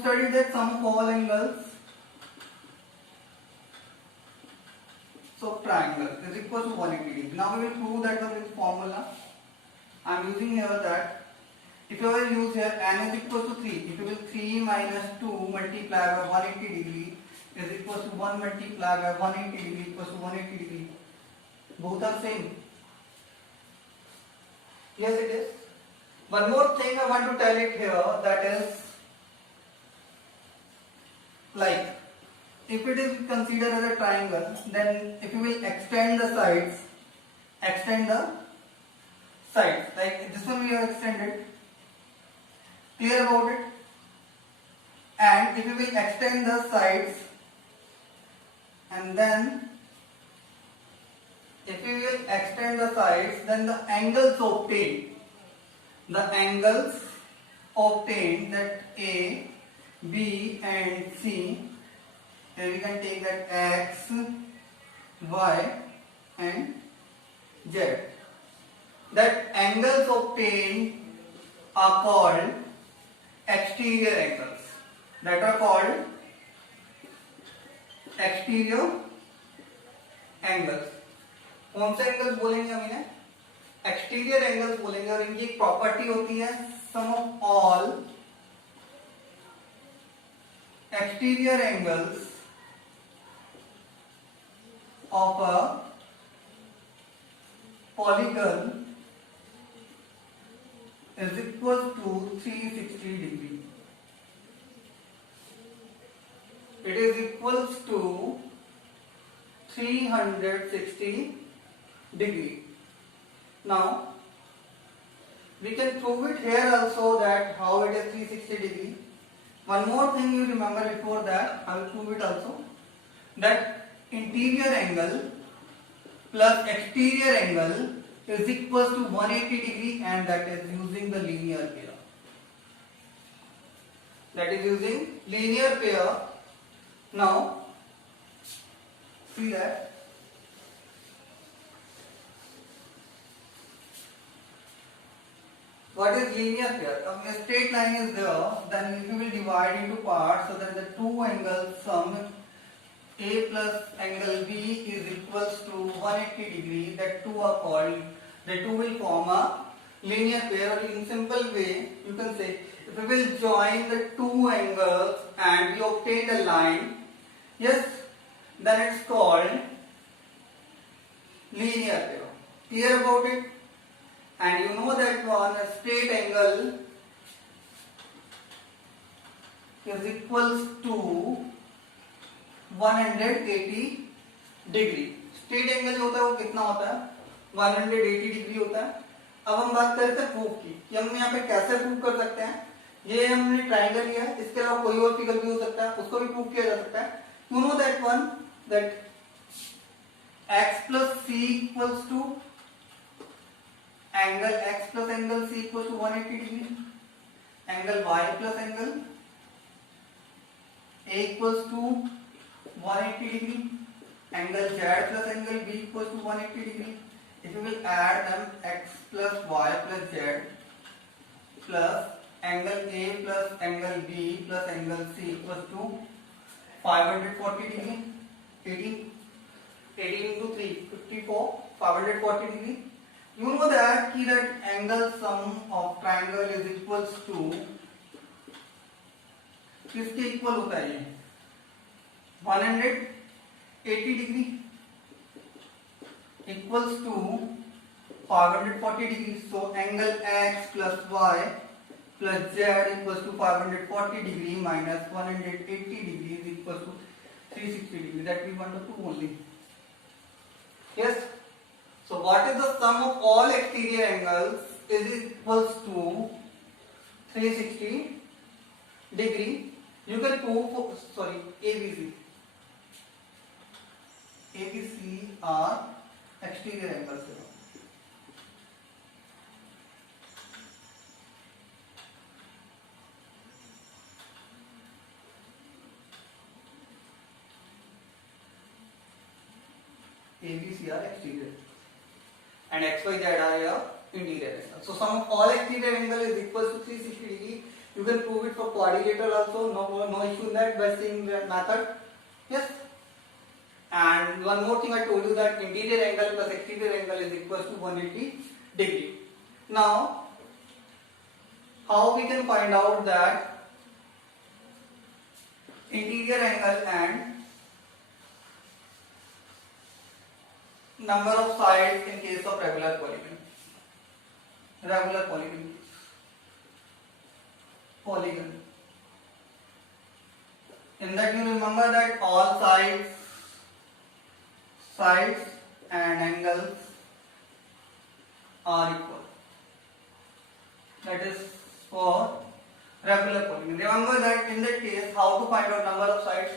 study that sum of all angles, so triangle is equal to 180 degree. Now we will prove that one with formula. I am using here that if you will use here n is equal to 3, if you will 3 minus 2 multiply by 180 degree is equal to 1 multiply by 180 degree equals to 180 degree. Both are same. Yes, it is. One more thing I want to tell it here, that is like if it is considered as a triangle, then if you will extend the sides, like this one we have extended, clear about it, and if you will extend the sides, and then if you will extend the sides, then the angles obtained that A, B and C, here we can take that X, Y and Z. That angles obtained are called exterior angles. That are called exterior angles. कौन से angles बोलेंगे हम इन्हें? Exterior angles बोलेंगे, और इनकी एक property होती है sum of all exterior angles of a polygon is equal to 360 degree. It is equals to 360 degree. Now we can prove it here also that how it is 360 degree. One more thing you remember before that, I will prove it also, that interior angle plus exterior angle is equals to 180 degree, and that is using the linear pair. That is using linear pair. Now see that what is linear pair? If a straight line is there, then if you will divide into parts, so that the two angles sum A plus angle B is equals to 180 degree, that two are called, the two will form a linear pair. Or in simple way you can say, if we will join the two angles and we obtain a line, yes, then it's called linear pair. Clear about it? And you know that one straight angle is equals to 180 degree. Straight angle जो होता है वो कितना होता है? 180 degree होता है. अब हम बात करते हैं प्रूफ की, कि हम यहाँ पे कैसे प्रूफ कर सकते हैं. ये हमने ट्राइंगल लिया है, इसके अलावा कोई और फिगर भी हो सकता है, उसको भी प्रूफ किया जा सकता है. You know that one, that x plus c equals to angle x plus angle c equals to 180 degree. Angle y plus angle a equals to 180 degree. Angle z plus angle b equals to 180 degree. If you will add them, x plus y plus z plus angle a plus angle b plus angle c equals to 540 degree. 18 into 3, 54, 540 degree. You know that कि that angle sum of triangle is equals to, किसके equal होता है ये? 180 degree equals to 540 degree. So angle x plus y plus z equals to 540 degree minus 180 degree is equals to 360 degree. That we want to prove only. Yes. So what is the sum of all exterior angles is equals to 360 degree. You can prove, sorry, ABC. ABC are exterior angles. ABC are exterior and XYZ are your interior angle. So sum of all exterior angle is equal to 360 degree. You can prove it for quadrilateral also, no issue in that by seeing that method. Yes. And one more thing I told you that interior angle plus exterior angle is equal to 180 degree. Now, how we can find out that interior angle and number of sides in case of regular polygon? Regular polygon. In that you remember that all sides and angles are equal. That is for regular polygon. Remember that in that case, how to find out number of sides?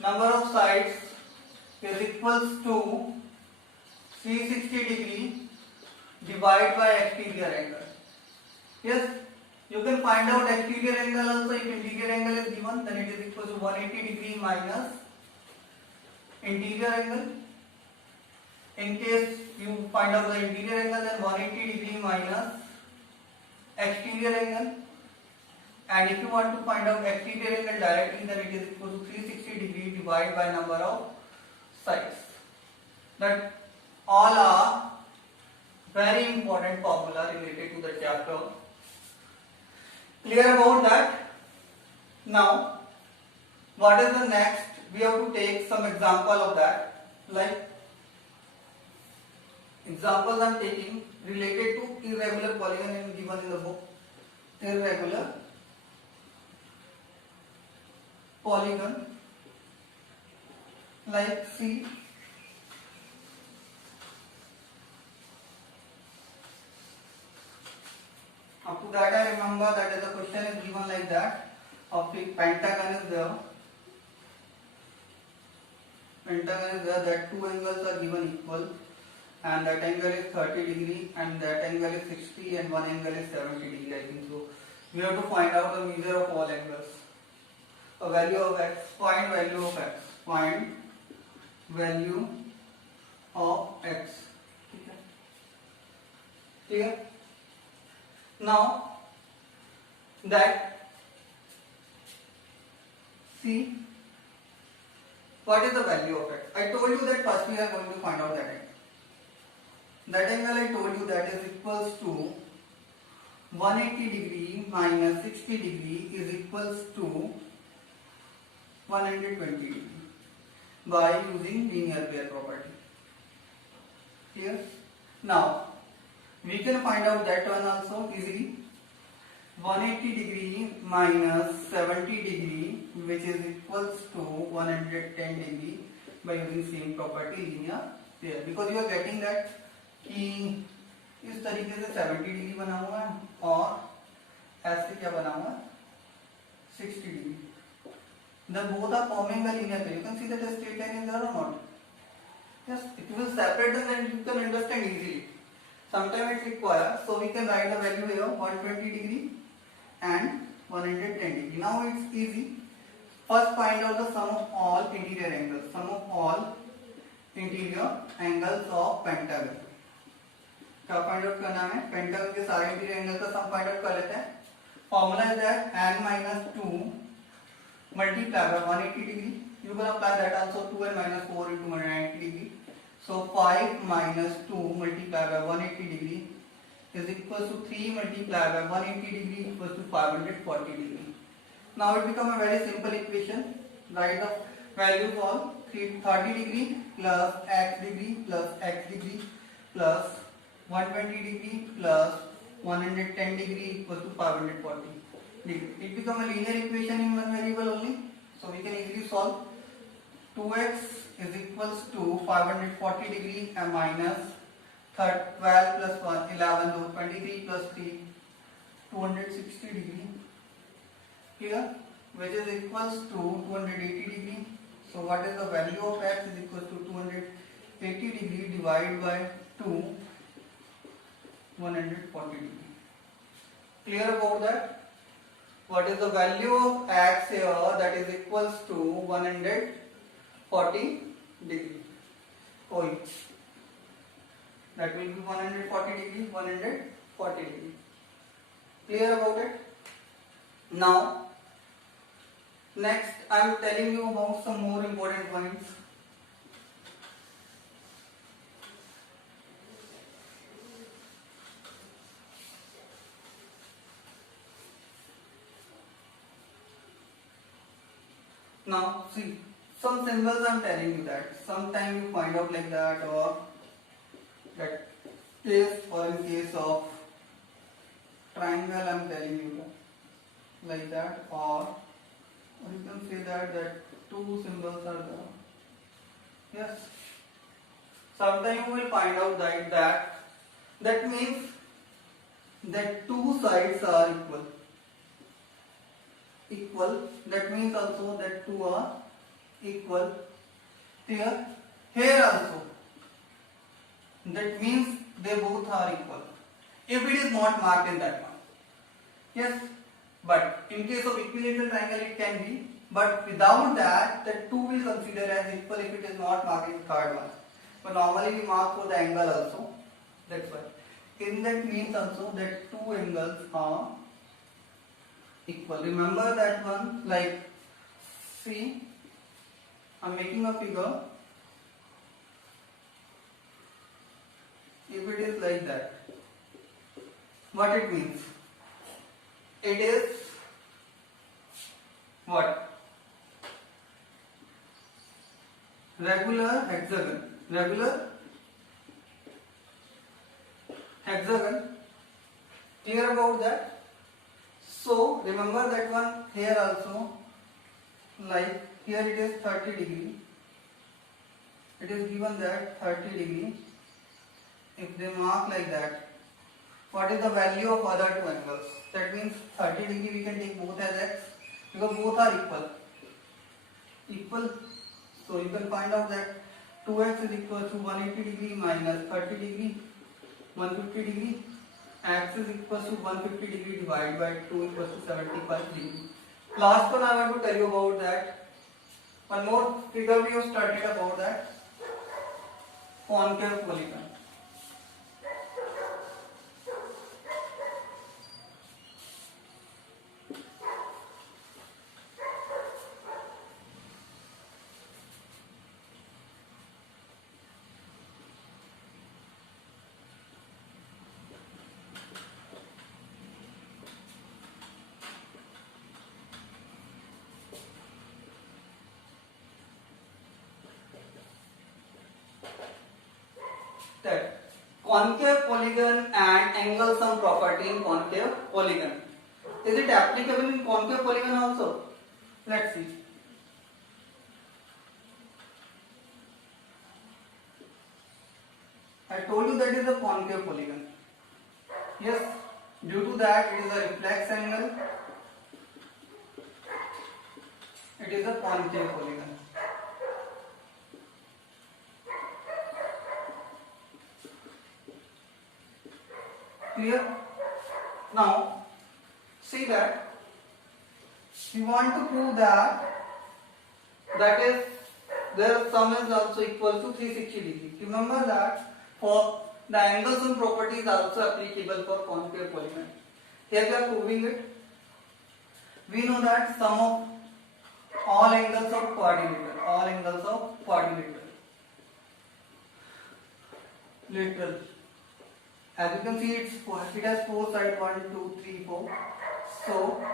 Number of sides is equals to 360 degree divided by exterior angle. Yes, you can find out exterior angle also. If interior angle is given, then it is equal to 180 degree minus interior angle. In case you find out the interior angle, then 180 degree minus exterior angle. And if you want to find out exterior angle directly, then it is equal to 360 degree divided by number of sides. That all are very important formula related to the chapter. Clear about that? Now, what is the next? We have to take some example of that. Like examples I am taking related to irregular polygon and given in the book. Irregular polygon, like see. Up to that I remember that the question is given like that. Of the pentagon is there. Pentagon is there, that two angles are given equal, and that angle is 30 degree and that angle is 60 and one angle is 70 degree, I think so. We have to find out the measure of all angles. A value of x, find value of x. Find value of x. Clear? Now that, see, what is the value of x? I told you that first we are going to find out that angle. That angle I told you that is equals to 180 degree minus 60 degree is equals to 120 degree by using linear pair property. Here. Now, we can find out that one also easily. 180 degree minus 70 degree, which is equals to 110 degree by using same property linear pair. Because you are getting that कि इस तरीके से 70 degree बना हुआ है और ऐसे क्या बना हुआ है 60 degree. Then both are forming a linear pair. You can see that a straight line is there or not? Yes, if you will separate them, then you can understand easily. Sometimes it's required, so we can write the value here 120 degree and 110 degree. Now it's easy. First find out the sum of all interior angles. Sum of all interior angles of pentagon. क्या find out करना है? Pentagon के सारे interior angle का sum find out कर लेते हैं. Formula is that n minus 2 multiplied by 180 degree. You can apply that also, 2n minus 4 into 190 degree. So 5 minus 2 multiplied by 180 degree is equals to 3 multiplied by 180 degree equals to 540 degree. Now it becomes a very simple equation. Write the values all. 30 degree plus x degree plus x degree plus 120 degree plus 110 degree equals to 540 degree. It becomes a linear equation in one variable only. So we can easily solve. 2x is equals to 540 degree and minus 12 plus 1, 11, so 23 plus 3, 260 degree. Here, which is equals to 280 degree. So what is the value of x is equals to 280 degree divided by 2, 140 degree. Clear about that? What is the value of x here? That is equals to 140 degree. Oh, that will be 140 degree, 140 degree. Clear about it? Now, next I am telling you about some more important points. Now, see, some symbols I am telling you that. Sometimes you find out like that, or that case, or in case of triangle I am telling you that, like that, or you can say that two symbols are there. Yes. Sometimes you will find out that means that two sides are equal. That means also that two are equal. Here also. That means they both are equal. If it is not marked in that one. Yes. But in case of equilateral triangle it can be. But without that, the two will consider as equal if it is not marked in third one. But normally we mark for the angle also. That's why. In that means also that two angles are equal. Remember that one, like, see, I am making a figure. If it is like that, what it means? It is what? Regular hexagon. Clear about that? So remember that one here also, like here it is 30 degree. It is given that 30 degree. If they mark like that, what is the value of other two angles? That means 30 degree we can take both as x because both are equal. So you can find out that 2x is equal to 180 degree minus 30 degree, 150 degree. X is equal to 150 degree divided by 2 equals to 75 degree. Last one I want to tell you about that. One more figure we have studied about that. Concave polygon. That concave polygon and angle sum property in concave polygon. Is it applicable in concave polygon also? Let's see. I told you that is a concave polygon. Yes, due to that it is a reflex angle. It is a concave polygon. Clear? Now, see that we want to prove that is their sum is also equal to 360 degree. Remember that for the angle sum property is also applicable for concave polygon. Here we are proving it. We know that sum of all angles of quadrilateral. As you can see, it has four sides, 1, 2, 3, 4. So,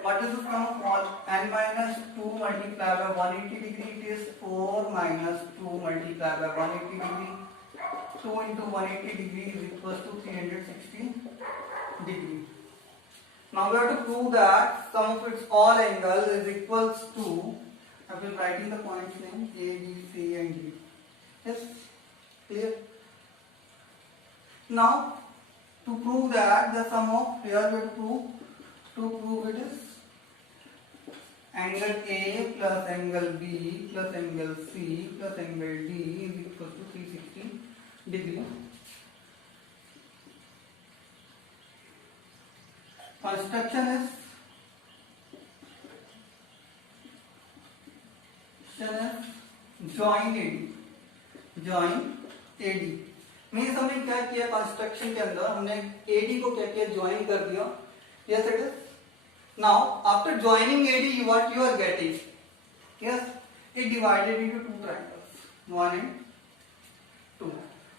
what is the sum of all? N minus 2 multiplied by 180 degree, it is 4 minus 2 multiplied by 180 degree. 2 into 180 degree is equal to 360 degree. Now we have to prove that sum of its all angles is equals to, I will writing the points name A, B, C and D. Yes, clear? Now to prove that the sum of, here we have to prove it is angle A plus angle B plus angle C plus angle D is equal to 360 degree. Construction is join AD. Means हमने क्या किया construction के अंदर, हमने AD को क्या किया, join कर दिया. Yes, it is. Now after joining AD, what you are getting? Yes, it divided into two triangles, 1 and 2.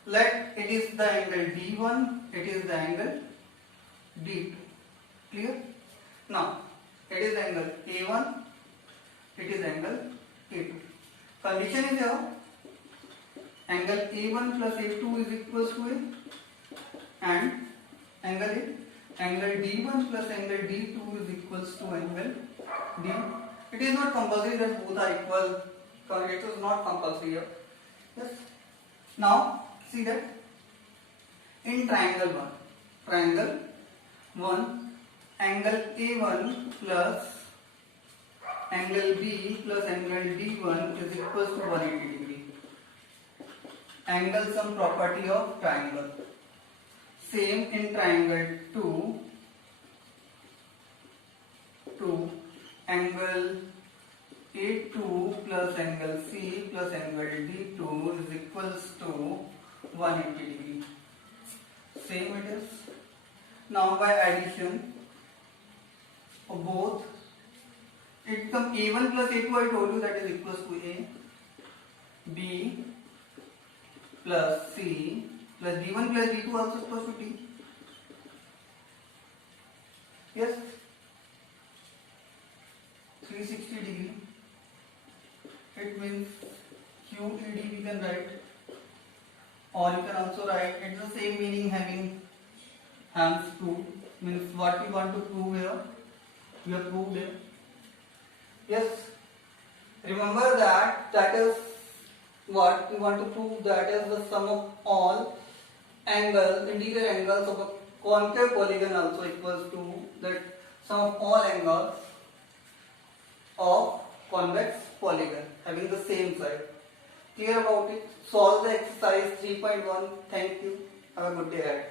Let it is the angle D1, it is the angle D2. Clear? Now it is angle A1, it is angle A2. Condition is here, angle A1 plus A2 is equals to A, and angle D1 plus angle D2 is equals to angle D. It is not compulsory that both are equal. It is not compulsory here. Yes. Now see that in triangle 1, angle A1 plus angle B plus angle D1 is equals to 180 degree. Angle sum property of triangle. Same in triangle 2, angle A2 plus angle C plus angle D2 is equals to 180 degree. Same it is. Now by addition of both, it becomes A1 plus A2, I told you, that is equals to A, B plus C plus D1 plus D2 also equals to D. Yes, 360 degree. It means QED we can write, or you can also write, it's the same meaning having hands proved. Means what we want to prove here, we have proved it. Yes, remember that is what we want to prove, that is the sum of all angles, interior angles of a concave polygon also equals to that sum of all angles of convex polygon having the same side. Clear about it? Solve the exercise 3.1. Thank you. Have a good day ahead.